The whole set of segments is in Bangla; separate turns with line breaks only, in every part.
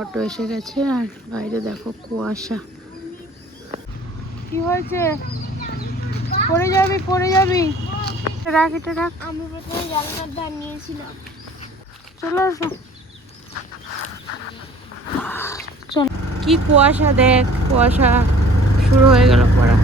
অটো এসে গেছে আর বাইরে দেখো কুয়াশা। কি হয়েছে? পড়ে যাবি পড়ে যাবি। রাখ এটা রাখ।
আমি প্রথমে জানলার ধার নিয়েছিলাম।
চলে আসো। চল। কি কুয়াশা দেখ কুয়াশা। শুরু হয়ে গেল পড়া।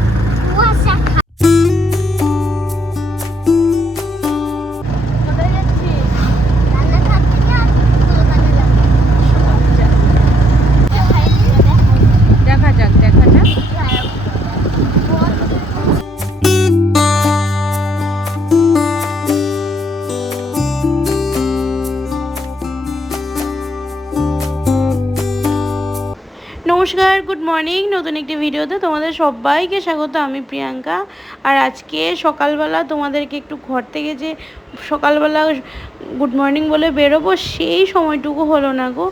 নমস্কার গুড মর্নিং নতুন একটি ভিডিওতে তোমাদের সবাইকে স্বাগত, আমি প্রিয়াঙ্কা। আর আজকে সকালবেলা তোমাদেরকে একটু ঘর থেকে যে সকালবেলা গুড মর্নিং বলে বেরোবো, সেই সময়টুকু হলো না গো।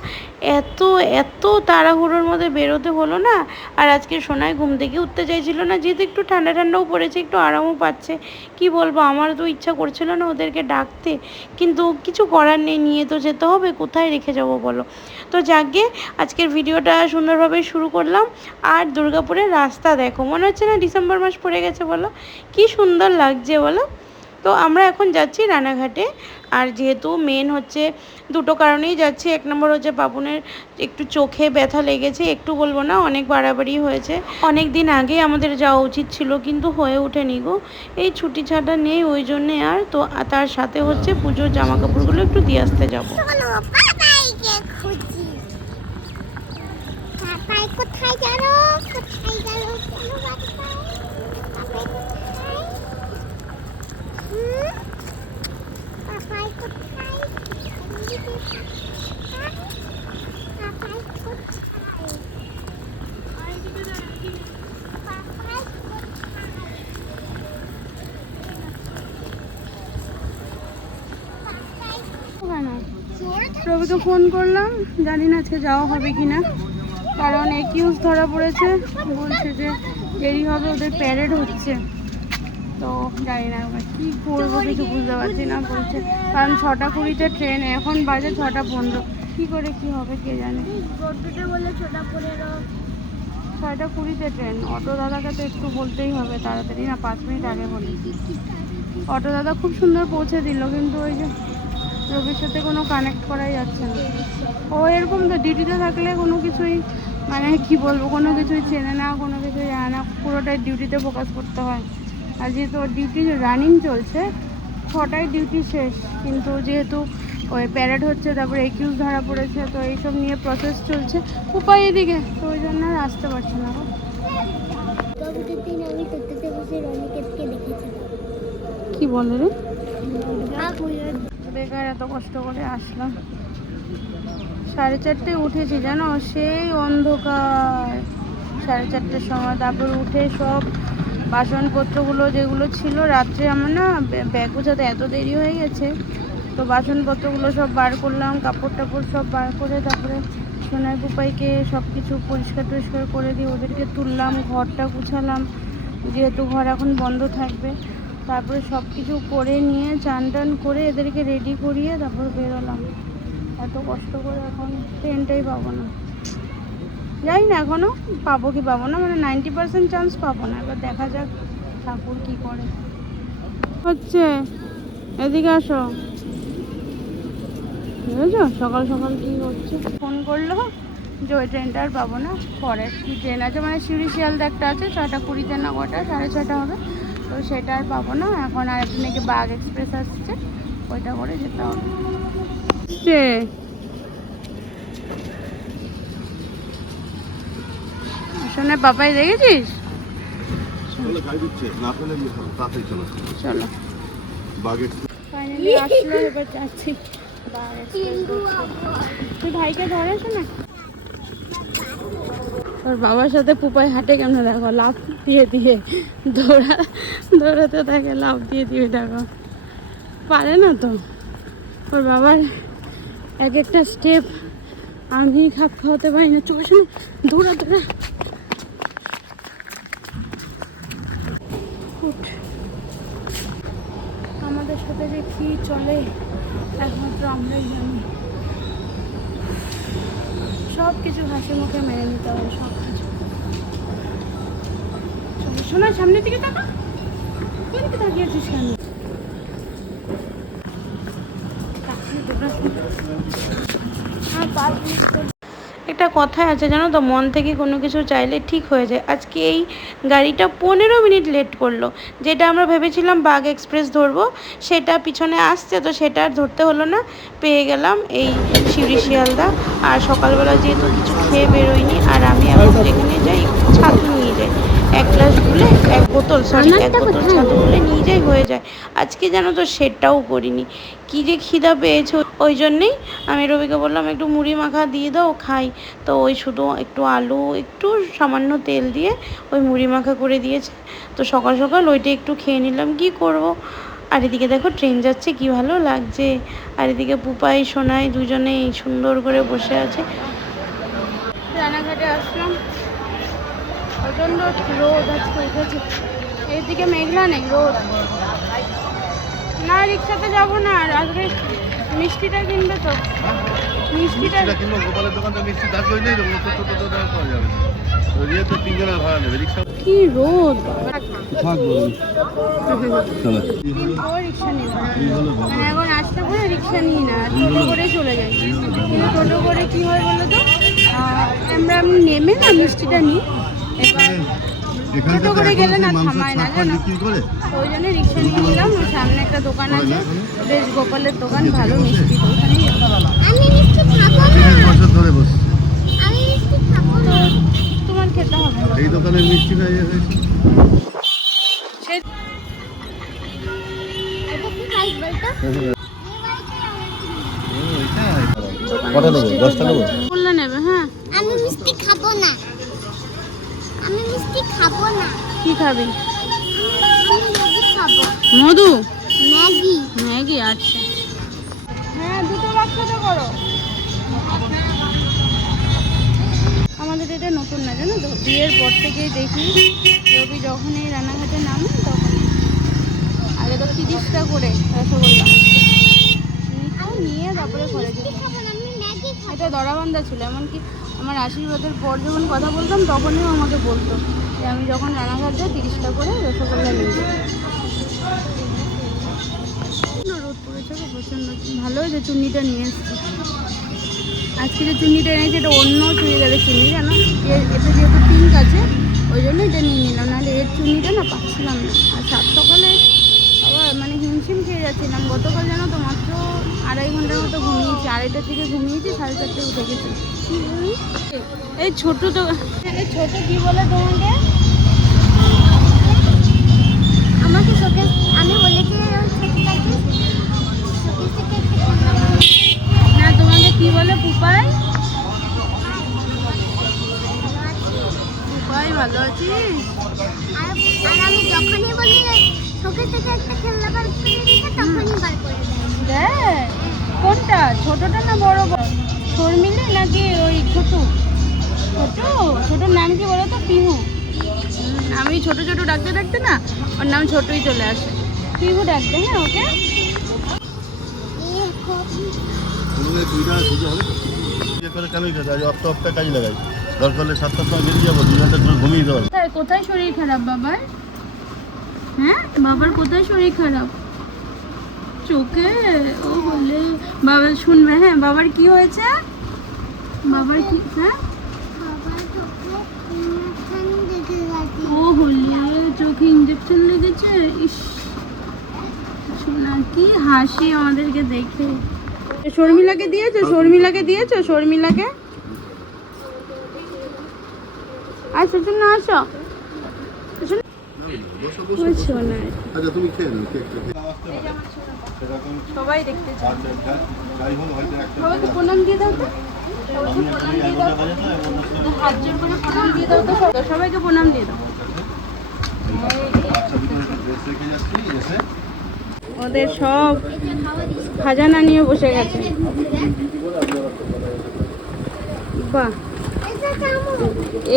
এত এত তাড়াহুড়োর মধ্যে বেরোতে হলো না। আর আজকে সোনায় ঘুম থেকে উঠতে চাইছিল না, যেহেতু একটু ঠান্ডা ঠান্ডাও পড়েছে, একটু আরামও পাচ্ছে। কি বলব, আমার তো ইচ্ছা করছিল না ওদেরকে ডাকতে। কিন্তু কিছু করার নেই, নিয়ে তো যেতে হবে, কোথায় রেখে যাব বলো? তো যাকে আজকের ভিডিওটা সুন্দরভাবে শুরু করলাম। আর দুর্গাপুরের রাস্তা দেখো, মনে হচ্ছে না ডিসেম্বর মাস পড়ে গেছে বলো? কি সুন্দর লাগছে বলো? তো আমরা এখন যাচ্ছি রানাঘাটে। আর যেহেতু মেন হচ্ছে দুটো কারণেই যাচ্ছি। এক নম্বর হচ্ছে বাবুনের একটু চোখে ব্যথা লেগেছে, একটু বলব না, অনেক বাড়াবাড়ি হয়েছে। অনেক দিন আগে আমাদের যাওয়া উচিত ছিল, কিন্তু হয়ে ওঠেনি গো। এই ছুটি ছাটা নেই, ওই জন্যে আর তো তার সাথে হচ্ছে পুজোর জামা কাপড়গুলো একটু দিয়ে আসতে যাব।
কোথায় গেল? কোথায় গেল কেন পাপাই পাপাই কোথায় হুম? পাপাই কোথায় পাপাই কোথায় পাপাই
রবিকে ফোন করলাম, জানি না আজকে যাওয়া হবে কি না কারণ একিউজ ধরা পড়েছে, বলছে যে দেরি হবে, ওদের প্যারেড হচ্ছে। তো জানি না এবার কী করব কিছু বুঝতে পারছি না বলছে। কারণ ছটা কুড়িতে ট্রেন এখন বাজে ছটা পনেরো। কী করে কি হবে কে জানে? ছয়টা কুড়িতে ট্রেন অটো দাদাকে তো একটু বলতেই হবে তাড়াতাড়ি না পাঁচ মিনিট আগে বলি। অটো দাদা খুব সুন্দর পৌঁছে দিল কিন্তু ওই যে রবির সাথে কোনো কানেক্ট করাই যাচ্ছে না। ও এরকম তো ডিউটিতে থাকলে কোনো কিছুই মানে কি বলব কোনো কিছুই চেনে না কোনো কিছুই জানে না পুরোটাই ডিউটিতে ফোকাস করতে হয়। আর যেহেতু ওর ডিউটি রানিং চলছে ছটায় ডিউটি শেষ। কিন্তু যেহেতু ওই প্যারেড হচ্ছে তারপরে একিউজ ধরা পড়েছে তো এইসব নিয়ে প্রসেস চলছে। উপায় এদিকে তো ওই জন্য আর আসতে পারছে না। কি বলে রে? বেকার এত কষ্ট করে আসলাম। সাড়ে চারটে উঠেছি জানো? সেই অন্ধকার। সাড়ে চারটের সময় তারপর উঠে সব বাসনপত্রগুলো যেগুলো ছিল রাত্রে আমার না ব্য- ব্যাগ গোছাতে এত দেরি হয়ে গেছে। তো বাসনপত্রগুলো সব বার করলাম, কাপড় টাপড় সব বার করে তারপরে সোনার পুপাইকে সব কিছু পরিষ্কার টরিষ্কার করে দিয়ে ওদেরকে তুললাম, ঘরটা গুছালাম। যেহেতু ঘর এখন বন্ধ থাকবে, তারপরে সব কিছু করে নিয়ে চান টান করে এদেরকে রেডি করিয়ে তারপর বেরোলাম। এত কষ্ট করে এখন ট্রেনটাই পাবো না। জানি না, এখনও পাবো কি পাবো না মানে নাইনটি পার্সেন্ট চান্স পাবো না। এবার দেখা যাক ঠাকুর কি করে। হচ্ছে, এদিকে আসো। বুঝেছ? সকাল সকাল কি হচ্ছে? ফোন করল, যে ওই ট্রেনটা আর পাবো না। পরের কি ট্রেন আছে? মানে সিঁড়ি শিয়ালদা একটা আছে ছটা কুড়িতে না কটা, সাড়ে ছটা হবে। তো সেটা আর পাবো না। এখন আর একটা নাকি বাঘ এক্সপ্রেস আসছে, ওইটা করে যেতে হবে। শোনে পাপাই দেখেছিস?
চলো
ফাইনালি আসলো এবার যাচ্ছি। তুই ভাইকে ধরেছ না তোর বাবার সাথে পুপাই হাঁটে কেন দেখো? লাভ দিয়ে দিয়ে। দৌড়া দৌড়াতে থাকে লাভ দিয়ে দিয়ে দেখো। পারে না তো? ওর বাবার এক একটা স্টেপ আমি খাপ খাওয়াতে পারি না। চোখের সামনে দৌড়া দৌড়া উঠ। আমাদের সাথে যে কি চলে একমাত্র আমরাই জানি। সব কিছু হাসি মুখে মেনে নিতে হবে সব কিছু শোনা সামনের দিকে তাকা দিকে তাকিয়েছিস কেন? হ্যাঁ, পাঁচ মিনিট একটা কথা আছে, জানো তো? মন থেকে কোনো কিছু চাইলে ঠিক হয়ে যায়। আজকে এই গাড়িটা পনেরো মিনিট লেট করল। যেটা আমরা ভেবেছিলাম বাঘ এক্সপ্রেস ধরবো, সেটা পিছনে আসছে, তো সেটা আর ধরতে হলো না। পেয়ে গেলাম এই শিউরি শিয়ালদা। আর সকালবেলা যেহেতু কিছু খেয়ে বেরোয়নি, আর আমি এখন যেখানে যাই ছাতু নিয়ে যাই এক গ্লাস গুলে এক বোতল সরি এক বোতল ছাতু গুলে নিয়ে যাই হয়ে যায়। আজকে জানো তো সেটাও করিনি। কি যে খিদা পেয়েছে ওই জন্যেই আমি রবিকে বললাম একটু মুড়ি মাখা দিয়ে দাও খাই। তো ওই শুধু একটু আলু একটু সামান্য তেল দিয়ে ওই মুড়ি মাখা করে দিয়েছে। তো সকাল সকাল ওইটা একটু খেয়ে নিলাম কি করব? আর এদিকে দেখো ট্রেন যাচ্ছে কি ভালো লাগছে। আর এদিকে পুপাই সোনাই দুজনেই সুন্দর করে বসে আছে। রানাঘাটে আসলাম। প্রচণ্ড রোদ আজকে উঠেছে। এইদিকে মেঘলা নেই রোদ। না রিক্সাতে যাব না আর আজকে মিষ্টিটা কিনবে তো। মিষ্টিটা
কিনবো গোপালের দোকান তো মিষ্টি নেই ছোট ছোট পাওয়া যাবে
কি রোদ এখন আসতে করে রিক্সা নিই না টোটো করে চলে যাই। টোটো করে কি হয় বলো তো? আমরা নেমে না মিষ্টিটা নিই।
এখান
করে গেলে না থামায় না জানো?
করে?
ওই জন্য রিক্সা নিয়ে নিলাম ওই সামনে একটা দোকান আছে বেশ গোপালের দোকান ভালো মিষ্টি তো
আমি মিষ্টি খাব না।
বছর ধরে বসছে।
আমি মিষ্টি খাব না।
তোমার খেতে হবে
এই দোকানের মিষ্টিটা ইয়ে হয়েছে।
বলতো
কটা নেব দশটা নেব
বললে নেবে হ্যাঁ।
আমি মিষ্টি খাব না। আমি মিষ্টি খাব না।
কি খাবি? মধু?
ম্যাগি।
ম্যাগি আচ্ছা। হ্যাঁ দুটো বাচ্চাটা করো। আমাদের এটা নতুন না জানো তো? বিয়ের পর থেকেই দেখি রবি যখনই রানাঘাটে নামে তখন আগে তো তিরিশটা করে রসগোল্লা নিয়ে তারপরে
আমি
এটা দরাবান্ধা ছিল এমনকি আমার আশীর্বাদের পর যখন কথা বলতাম, তখনই আমাকে বলতো যে আমি যখন রানাঘাট যাই, তিরিশটা করে রসগোল্লা নিয়ে যাই। রোদ পড়েছে প্রচণ্ড। ভালো হয়েছে চুন্নিটা নিয়ে এসেছি। আজকে যে চুন্নিটা এনেছি, এটা অন্য চুড়িদারের চুন্নি, জানো? এতে যেহেতু পিঙ্ক আছে, ওই জন্য এটা নিয়ে নিলাম। নাহলে এর চুন্নিটা না পাচ্ছিলাম না। আর সাত সকালে আবার মানে হিমশিম খেয়ে যাচ্ছিলাম। গতকাল জানো তো মাত্র আড়াই ঘণ্টার মতো ঘুমিয়েছি, আড়াইটার দিকে ঘুমিয়েছি, সাড়ে চারটে উঠে গেছি। এই ছোট তো ছোট কি বলে তোমাকে? কোথায় শরীর খারাপ বাবার? হ্যাঁ বাবার কোথায় শরীর খারাপ? চোখে? ও বলে বাবা শুনবে হ্যাঁ বাবার কি হয়েছে? বাবার কি হ্যাঁ?
চোখে ইঞ্জেকশন
ও হলে চোখে ইঞ্জেকশন লেগেছে? ইস। কি হাসি আমাদেরকে দেখে। শর্মিলাকে দিয়েছ? শর্মিলাকে দিয়েছ? শর্মিলাকে? আচ্ছা তুমি আসো
আচ্ছা
সবাই দেখতে চায়।
আচ্ছা
প্রণাম দিয়ে দাও তো। সবাইকে প্রণাম দিয়ে দাও। ওদের সব খাজানা নিয়ে বসে গেছে। বাহ।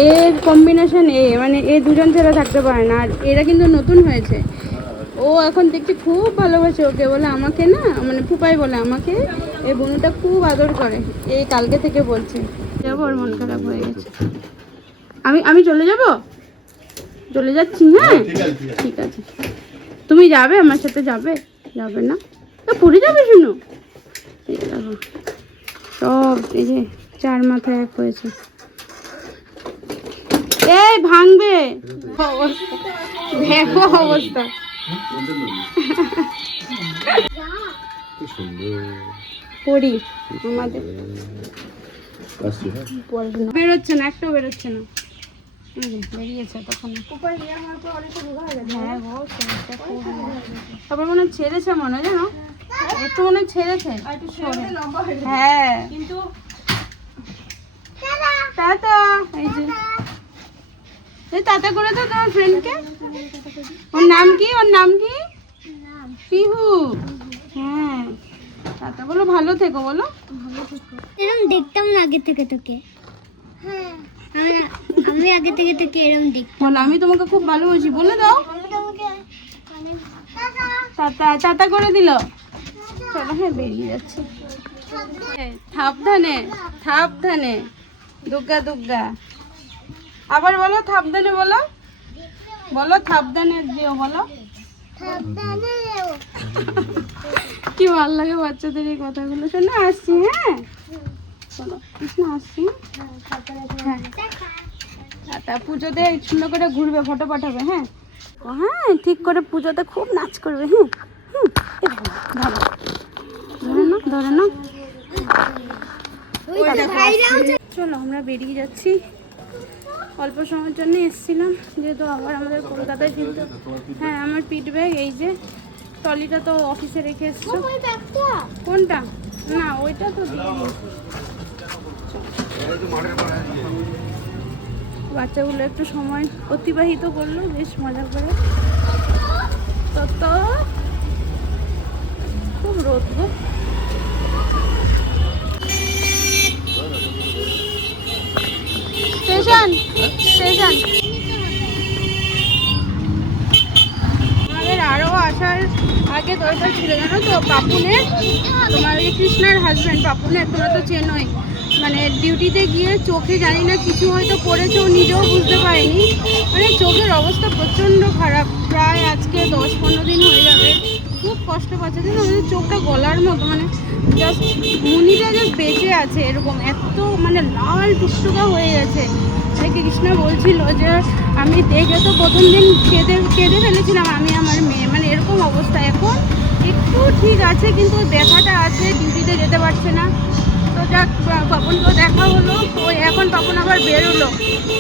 এর কম্বিনেশন এ মানে এ দুজন ছাড়া থাকতে পারে না আর এরা কিন্তু নতুন হয়েছে। ও এখন দেখছি খুব ভালোবাসে ওকে বলে আমাকে না মানে ফুপাই বলে আমাকে এই বোনটা খুব আদর করে এই কালকে থেকে বলছে। যাব ওর মন খারাপ হয়ে গেছে। আমি আমি চলে যাব? চলে যাচ্ছি হ্যাঁ?
ঠিক আছে।
তুমি যাবে আমার সাথে যাবে? যাবে না? তো পুরী যাবে শুনো? সব এই যে চার মাথায় এক হয়েছে। এই ভাঙবে। অবস্থা। দেখো অবস্থা পড়ি আমাদের। বেরোচ্ছে না একটাও বেরোচ্ছে না। বেরিয়েছে তখন হ্যাঁ গো তারপর মনে ছেড়েছে মনে জানো? একটু মনে ছেড়েছে। হ্যাঁ কিন্তু টাটা। এই যে। টাটা করে দাও তোমার ফ্রেন্ডকে ওর নাম কি? ওর নাম কি? পিহু। হ্যাঁ। টাটা বলো ভালো থেকো বলো।
এরকম দেখতাম না আগে থেকে তোকে। হ্যাঁ। আমি আগে থেকে তোকে এরকম দেখতাম।
বলো আমি তোমাকে খুব ভালোবাসি বলে দাও। টাটা টাটা করে দিল। চলো হ্যাঁ বেরিয়ে যাচ্ছি। সাবধানে সাবধানে। দুর্গা দুর্গা আবার বলো সাবধানে বলো। বলো সাবধানে দিও বলো। কি ভালো লাগে বাচ্চাদের এই কথাগুলো শোনো? আসছি হ্যাঁ। চলো। কৃষ্ণ আসছি হ্যাঁ টাটা পুজোতে সুন্দর করে ঘুরবে ফটো পাঠাবে হ্যাঁ? ও হ্যাঁ ঠিক করে পুজোতে খুব নাচ করবে হ্যাঁ? হুম ধরে। না ধরে না চলো আমরা বেরিয়ে যাচ্ছি। অল্প সময়ের জন্য এসেছিলাম যেহেতু আবার আমাদের কলকাতায় কিন্তু হ্যাঁ আমার পিট ব্যাগ এই যে ট্রলিটা তো অফিসে রেখে এসছো। কোনটা? না ওইটা তো দিয়ে বাচ্চাগুলো একটু সময় অতিবাহিত করল বেশ মজা করে। তত খুব রোদ গো। স্টেশন স্টেশন আমাদের আরও আসার আগে দরকার ছিল, জানো তো? পাপুনের, তোমার ওই কৃষ্ণার হাজব্যান্ড পাপুনের, তোমরা তো চেনোই। মানে ডিউটিতে গিয়ে চোখে জানি না কিছু হয়তো করেছে ও নিজেও বুঝতে পারেনি। মানে চোখের অবস্থা প্রচণ্ড খারাপ। প্রায় আজকে দশ পনেরো দিন হয়ে যাবে। খুব কষ্ট পাচ্ছে। জানো আমাদের চোখটা গলার মতো মানে জাস্ট মুনিটা জাস্ট বেঁচে আছে এরকম। এত মানে লাল টুকটুকা হয়ে গেছে। কৃষ্ণা বলছিল যে আমি দেখে তো প্রথম দিন কেঁদে কেঁদে ফেলেছিলাম আমি আমার মেয়ে। মানে এরকম অবস্থা। এখন একটু ঠিক আছে, কিন্তু দেখাটা আছে, ডিউটিতে যেতে পারছে না। তো যাক পাপনকেও দেখা হলো। ওই এখন পাপন আবার বেরোলো।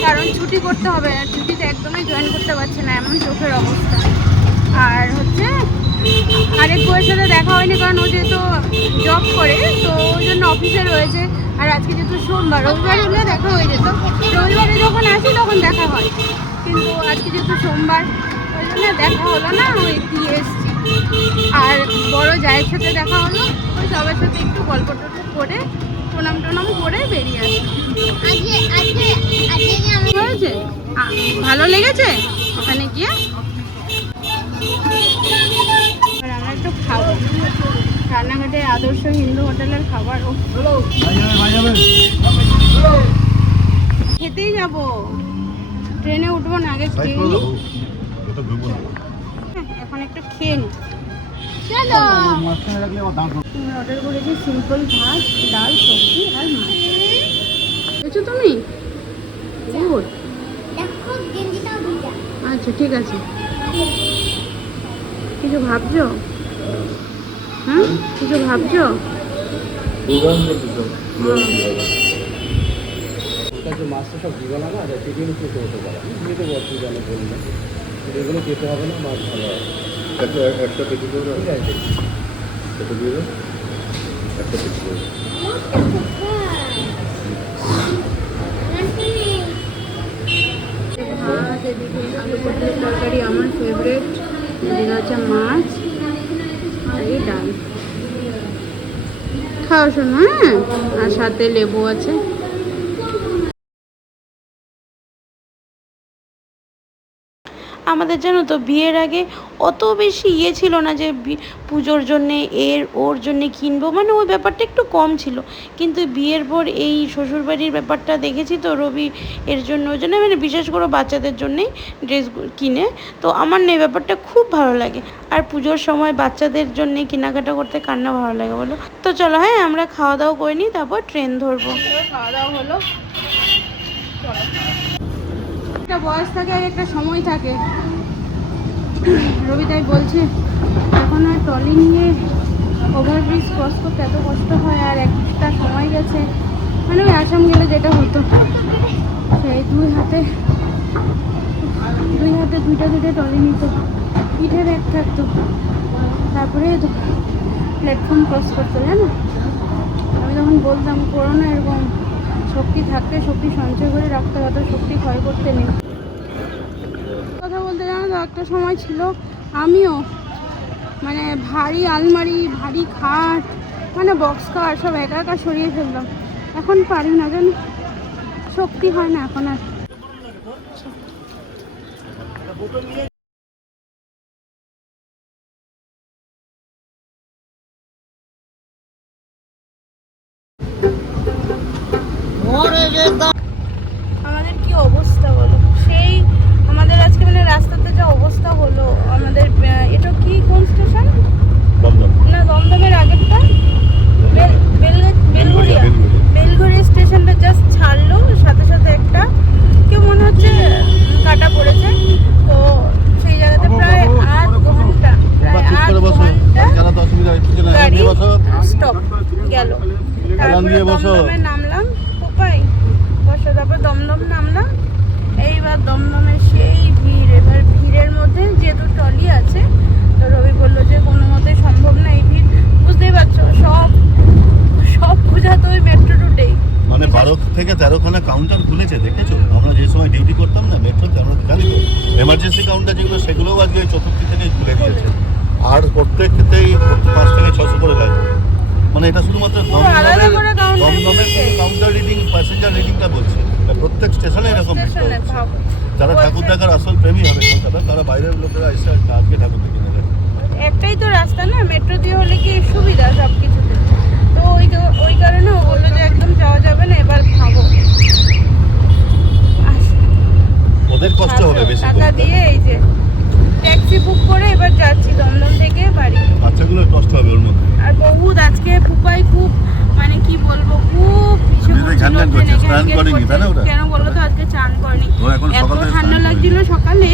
কারণ ছুটি করতে হবে। ডিউটিতে একদমই জয়েন করতে পারছে না, এমন চোখের অবস্থা। আর হচ্ছে, আরেক বইয়ের সাথে দেখা হয়নি, কারণ ও যেহেতু জব করে, তো ওই জন্য অফিসে রয়েছে। আর আজকে যেহেতু সোমবার, রবিবার হলে দেখা হয়ে যেত। রবিবারে যখন আসি, তখন দেখা হয়। কিন্তু আজকে যেহেতু সোমবার ওই জন্য দেখা হলো না ওই দিয়ে এসছি। আর বড় জায়ের সাথে দেখা হলো ওই সবার সাথে একটু গল্প টল্প করে প্রণাম টনাম করে বেরিয়ে আসি
আজকে আজকে আজকে যে
হয়েছে? ভালো লেগেছে? ওখানে গিয়ে? এবার আমরা একটু খাব। রান্নাঘাটে আদর্শ হিন্দু হোটেলের খাবার। ও খেতেই যাব। ট্রেনে উঠবো না আগে খেয়ে নিই হ্যাঁ, এখন একটু খেয়ে নিই
চলো
অর্ডার করেছি সিম্পল ভাত ডাল সবজি আর মাছ। তুমি? গুড। আচ্ছা ঠিক আছে। কিছু ভাবছ? হ্যাঁ? কিছু ভাবছ?
যে মাছটা সব ভিজানো না এটা টিফিন খেতে হতে পারে। দিয়ে দেবো অসুবিধা নেই কিন্তু এগুলো খেতে হবে না মাছ ভালো হবে।
একটা একটা পেটি করে
ঠিক আছে।
একটা দিয়ে একটা পেটি করে
ভাত এদিকে আলু পটলের তরকারি আমার ফেভারেট এদিকে আছে মাছ আর এই ডাল খাও শোনো হ্যাঁ। আর সাথে লেবু আছে। আমাদের জানো তো বিয়ের আগে অত বেশি ইয়ে ছিল না যে পুজোর জন্যে এর ওর জন্যে কিনবো। মানে ওই ব্যাপারটা একটু কম ছিল। কিন্তু বিয়ের পর এই শ্বশুরবাড়ির ব্যাপারটা দেখেছি তো রবি এর জন্য, ওই জন্য মানে বিশেষ করে বাচ্চাদের জন্যেই ড্রেস কিনে। তো আমার না এই ব্যাপারটা খুব ভালো লাগে। আর পুজোর সময় বাচ্চাদের জন্য কেনাকাটা করতে কান্না ভালো লাগে বলো? তো চলো হ্যাঁ আমরা খাওয়া দাওয়া করে নিই, তারপর ট্রেন ধরবো। খাওয়া দাওয়া হলো। একটা বয়স থাকে আর একটা সময় থাকে। রবি তাই বলছে, এখন আর ট্রলি নিয়ে ওভারব্রিজ ক্রস করতে এত কষ্ট হয় আর একটা সময় গেছে। মানে ওই আসাম গেলে যেটা হতো। সেই দুই হাতে দুই হাতে দুইটা দুইটা ট্রলি নিত। পিঠে ব্যাগ থাকতো। তারপরে প্ল্যাটফর্ম ক্রস করতো, জানো? আমি তখন বলতাম করোনা এরকম। শক্তি থাকতে শক্তি সঞ্চয় করে রাখতে হবে শক্তি ক্ষয় করতে নেই। কথা বলতে জানো তো, একটা সময় ছিল, আমিও মানে ভারী আলমারি, ভারী খাট মানে বক্স খাট সব একা একা সরিয়ে ফেললাম এখন পারি না, জানো? শক্তি হয় না এখন আর। আমাদের কি অবস্থা বলো? সেই আমাদের আজকে মানে রাস্তাতে যা অবস্থা হলো আমাদের এটা কি কোন স্টেশন? না দমদমের আগেরটা? বেল বেলগা- বেলঘরিয়া।
বেলঘরিয়া।
বেলঘরিয়া। স্টেশনটা জাস্ট ছাড়লো সাথে সাথে একটা কেউ মনে হচ্ছে কাটা পড়েছে। তো সেই জায়গাতে প্রায় আধ ঘণ্টা প্রায় আধ
ঘণ্টা
গাড়ি স্টপ গেল। তারপরে
দিয়ে বসো।
দমদমে নামলাম। কোপাই বসো তারপর দমদম নামলাম এইবার দমদমে সেই ভিড় এবার ভিড়ের মধ্যে যেহেতু টলি আছে তো রবি বলল যে কোনো মতেই সম্ভব না এই ভিড়। বুঝতেই পারছ সব সব পূজা তো ওই মেট্রো রুটেই
মানে বারো থেকে তেরোখানা কাউন্টার খুলেছে দেখেছ? আমরা যে সময় ডিউটি করতাম না মেট্রোতে আমরা জানি তো এমার্জেন্সি কাউন্টার যেগুলো সেগুলোও আজকে চতুর্থী থেকে খুলে দিয়েছে। আর প্রত্যেকটাতেই পাঁচ থেকে ছশো করে লাগে মানে এটা শুধুমাত্র দমদমের কাউন্টার রিডিং প্যাসেঞ্জার রিডিংটা বলছে। প্রত্যেক স্টেশনে এরকম যারা ঠাকুর দেখার আসল প্রেমী হবে কলকাতা তারা বাইরের লোকেরা এসে আজকে ঠাকুর দেখে নেবে।
একটাই তো রাস্তা না মেট্রো দিয়ে হলে কি সুবিধা সব কিছুতে তো ওই ওই কারণে ও বলল যে একদম যাওয়া যাবে না এবার ভাবো।
ওদের কষ্ট হবে বেশি
টাকা দিয়ে এই যে ট্যাক্সি বুক করে এবার যাচ্ছি দমদম থেকে বাড়ি।
বাচ্চাগুলোর কষ্ট হবে ওর মধ্যে।
আর বহুত আজকে পুপাই খুব মানে কি বলব খুব? কেন বলো তো আজকে চান করেনি। এত ঠান্ডা লাগছিল সকালে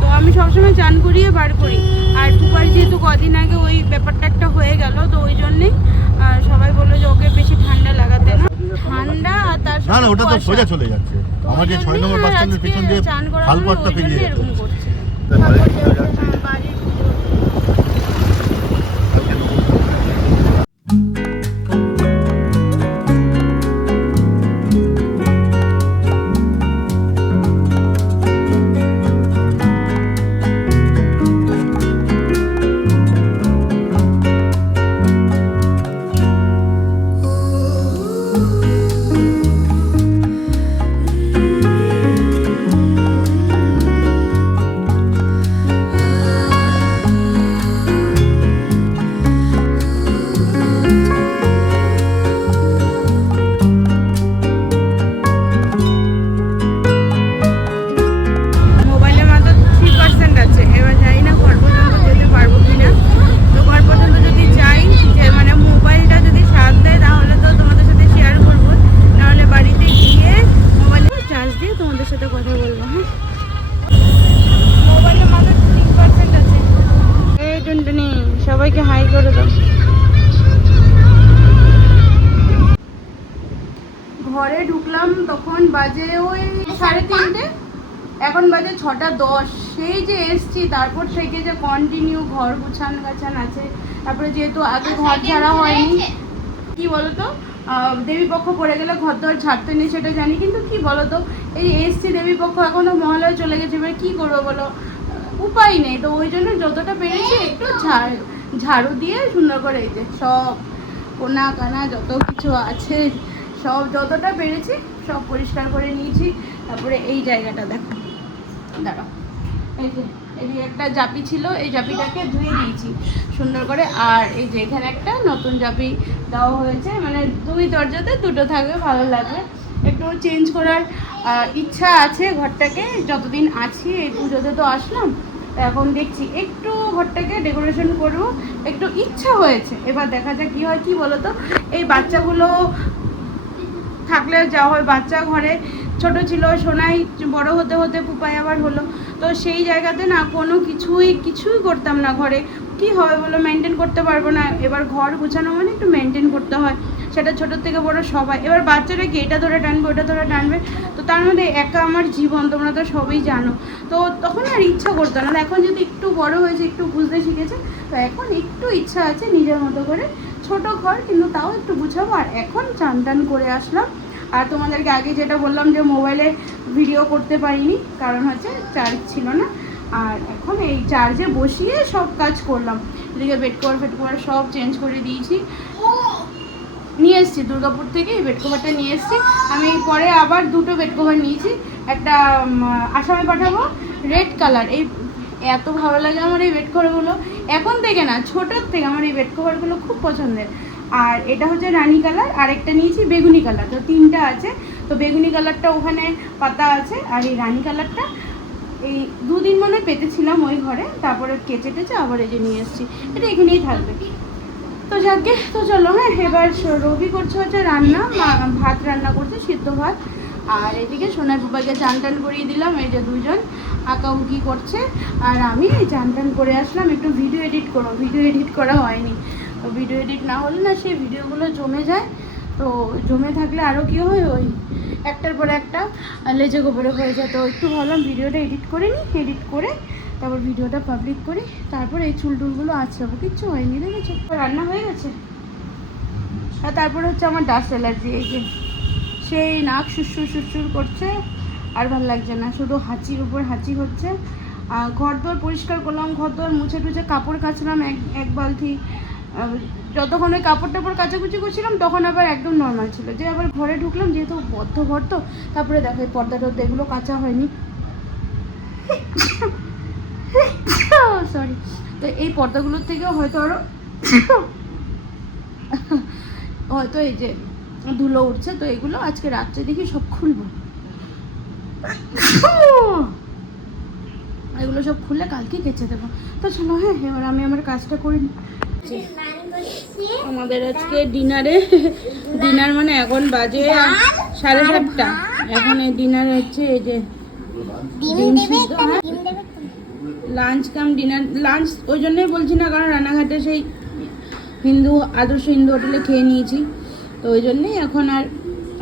তো আমি সবসময় চান করিয়ে বার করি। আর পুপার যেহেতু কদিন আগে ওই ব্যাপারটা একটা হয়ে গেল তো ওই জন্যেই আহ, সবাই বলল যে ওকে বেশি ঠান্ডা লাগাতে না। ঠান্ডা আর তার
না না ওটা তো সোজা চলে যাচ্ছে। আমার যে
ওই
ছয় নম্বর বাস স্ট্যান্ডের পিছন দিয়ে পেরিয়ে যাচ্ছে।
বাড়ির বাজে ওই সাড়ে তিনটে? এখন বাজে ছটা দশ। সেই যে এসছি তারপর থেকে যে কন্টিনিউ ঘর গুছান গাছান আছে। তারপরে যেহেতু আগে ঘর ছাড়া হয়নি। কি বলতো? আহ, দেবী পক্ষ পড়ে গেলে ঘর দর ছাড়তে নেই সেটা জানি। কিন্তু কি বলতো? এই এসছি দেবী পক্ষ এখনও মহালয় চলে গেছে। এবার কি করব বলো? উপায় নেই। তো ওই জন্য যতটা পেরেছি একটু ঝাড় ঝাড়ু দিয়ে সুন্দর করে এই যে সব কোনা কানা যত কিছু আছে সব যতটা পেরেছি সব পরিষ্কার করে নিয়েছি। তারপরে এই জায়গাটা দেখো। দাঁড়াও এই যে এদিকে একটা জাপি ছিল, এই জাপিটাকে ধুয়ে দিয়েছি সুন্দর করে। আর এই যে এখানে একটা নতুন জাপি দেওয়া হয়েছে। মানে দুই দরজাতে দুটো থাকবে, ভালো লাগবে। একটু চেঞ্জ করার ইচ্ছা আছে ঘরটাকে। যতদিন আছি, এই পুজোতে তো আসলাম। এখন দেখছি একটু ঘরটাকে ডেকোরেশন করব। একটু ইচ্ছা হয়েছে। এবার দেখা যাক কী হয়, কি বলো তো এই বাচ্চাগুলো থাকলে যা হয়, বাচ্চা ঘরে। ছোট ছিল, সোনাই বড় হতে হতে পুপাই আবার হলো। তো সেই জায়গাতে না কোনো কিছুই কিছুই করতাম না ঘরে। কি হবে বলো মেনটেন করতে পারব না। এবার ঘর গুছানো মানে একটু মেনটেন করতে হয়। সেটা ছোটোর থেকে বড় সবাই। এবার বাচ্চারা কি, এটা ধরে টানবে, ওটা ধরে টানবে? তো তার মধ্যে একা আমার জীবন, তোমরা তো সবই জানো। তো তখন আর ইচ্ছা করতো না। এখন যদি একটু বড় হয়েছে, একটু বুঝতে শিখেছে, তো এখন একটু ইচ্ছা আছে নিজের মতো করে ছোট ঘর, কিন্তু তাও একটু গুছাবো আর এখন চান টান করে আসলাম। আর তোমাদেরকে আগে যেটা বললাম যে মোবাইলে ভিডিও করতে পারিনি, কারণ হচ্ছে চার্জ ছিল না। আর এখন এই চার্জে বসিয়ে সব কাজ করলাম। এদিকে বেড কভার ফেড কভার সব চেঞ্জ করে দিয়েছি। নিয়ে এসেছি, দুর্গাপুর থেকে এই বেড কভারটা নিয়ে এসেছি। আমি পরে আবার দুটো বেড কভার নিয়েছি। একটা আসামে পাঠাবো রেড কালার এই, এত ভালো লাগে আমার এই বেড কভারগুলো এখন থেকে না ছোটোর থেকে আমার এই বেড কভারগুলো খুব পছন্দের। আর এটা হচ্ছে রানি কালার আর একটা নিয়েছি বেগুনি কালার। তো তিনটা আছে, তো বেগুনি কালারটা ওখানে পাতা আছে, আর এই রানি কালারটা এই দুদিন মনে হয় পেতেছিলাম ওই ঘরে, তারপরে কেচে টেচে আবার এই যে নিয়ে এসেছি। এটা এখানেই থাকবে। তো যাকে তো চলো হ্যাঁ এবার রবি করছে হচ্ছে রান্না ভাত রান্না করছে, সিদ্ধ ভাত। আর এদিকে সোনার বাবাকে চান টান করিয়ে দিলাম, এই যে দুজন। আঁকাউকি করছে? আর আমি চান টান করে আসলাম, একটু ভিডিও এডিট করো। ভিডিও এডিট করা হয়নি। ভিডিও এডিট না হলে না সেই ভিডিওগুলো জমে যায়। তো জমে থাকলে আরও কী হয়? ওই একটার পর একটা লেজে গোবরে হয়ে যায়। তো একটু ভাবলাম ভিডিওটা এডিট করে নিই এডিট করে তারপর ভিডিওটা পাবলিক করি। তারপর এই চুল টুলগুলো আছড়াবো কিচ্ছু হয়নি, দেখেছ? রান্না হয়ে গেছে? আর তারপর হচ্ছে আমার ডাস্ট অ্যালার্জি, এই যে। সেই নাক সুসুর সুসুর করছে। আর ভালো লাগছে না। শুধু হাঁচির উপর হাঁচি হচ্ছে। ঘর দোর পরিষ্কার করলাম ঘর দোর মুছে টুছে কাপড় কাচলাম, এক এক বালতি যতক্ষণ ওই কাপড় টাপড় কাচাকুচি করছিলাম, তখন আবার একদম নর্মাল ছিল। যে আবার ঘরে ঢুকলাম, যেহেতু বদ্ধ ঘর তো, তারপরে দেখো এই পর্দা টর্দা এগুলো কাচা হয়নি। সরি তো এই পর্দাগুলোর থেকেও হয়তো আরও হয়তো এই যে ধুলো উঠছে, তো এগুলো আজকে রাত্রে দেখি সব খুলবো। এগুলো সব খুলে কালকে কেচে দেবো। তো চলো হ্যাঁ এবার আমি আমার কাজটা করি আমাদের আজকে ডিনারে ডিনার মানে এখন বাজে সাড়ে সাতটা। এখন এই ডিনার হচ্ছে এই যে
ডিম
সিদ্ধ, লাঞ্চ কাম ডিনার লাঞ্চ ওই জন্যই বলছি না কারণ রানাঘাটে সেই হিন্দু আদর্শ হিন্দু হোটেলে খেয়ে নিয়েছি। তো ওই জন্যই এখন আর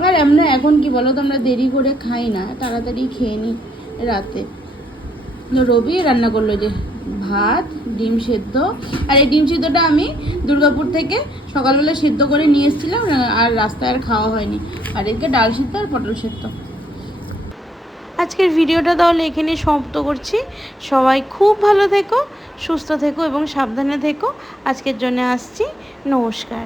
আর আমরা এখন কি বলো তো, আমরা দেরি করে খাই না, তাড়াতাড়ি খেয়ে নিই রাতে। রবি রান্না করল যে ভাত, ডিম সেদ্ধ, আর এই ডিম সেদ্ধটা আমি দুর্গাপুর থেকে সকালবেলা সেদ্ধ করে নিয়ে এসেছিলাম, আর রাস্তায় আর খাওয়া হয়নি। আর এদিকে ডাল সেদ্ধ আর পটল সেদ্ধ। আজকের ভিডিওটা তাহলে এখানে সমাপ্ত করছি। সবাই খুব ভালো থেকো, সুস্থ থেকো এবং সাবধানে থেকো। আজকের জন্য আসছি। নমস্কার।